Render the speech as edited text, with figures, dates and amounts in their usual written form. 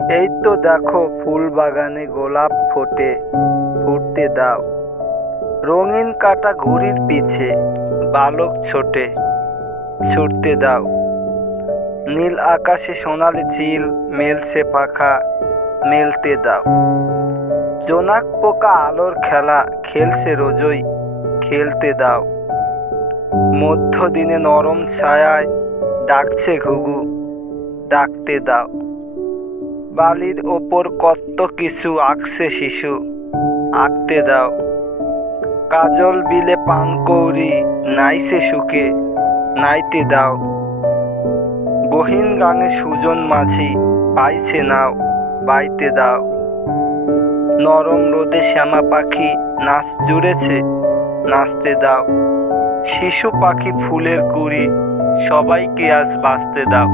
এই তো দেখো ফুল বাগানে গোলাপ ফোটে, ফুটতে দাও। রঙিন কাঁটা ঘুড়ির পিছে, বালক ছোটে, ছুটতে দাও। নীল আকাশে সোনালি চিল মেলছে পাখা, মেলতে দাও। জোনাক পোকা আলোর খেলা খেলছে রোজই, খেলতে দাও। মধ্যদিনে নরম ছায়ায় ডাকছে ঘুঘু, ডাকতে দাও। বালির ওপর কত কিছু আঁকছে শিশু, আঁকতে দাও। কাজল বিলে পানকৌড়ি নাইছে সুখে, নাইতে দাও। গহীন গানে সুজন মাঝি পাইছে নাও, বাইতে দাও। নরম রোদে শ্যামা পাখি নাচ জুড়েছে, নাচতে দাও। শিশু পাখি ফুলের কুড়ি সবাইকে আজ বাঁচতে দাও।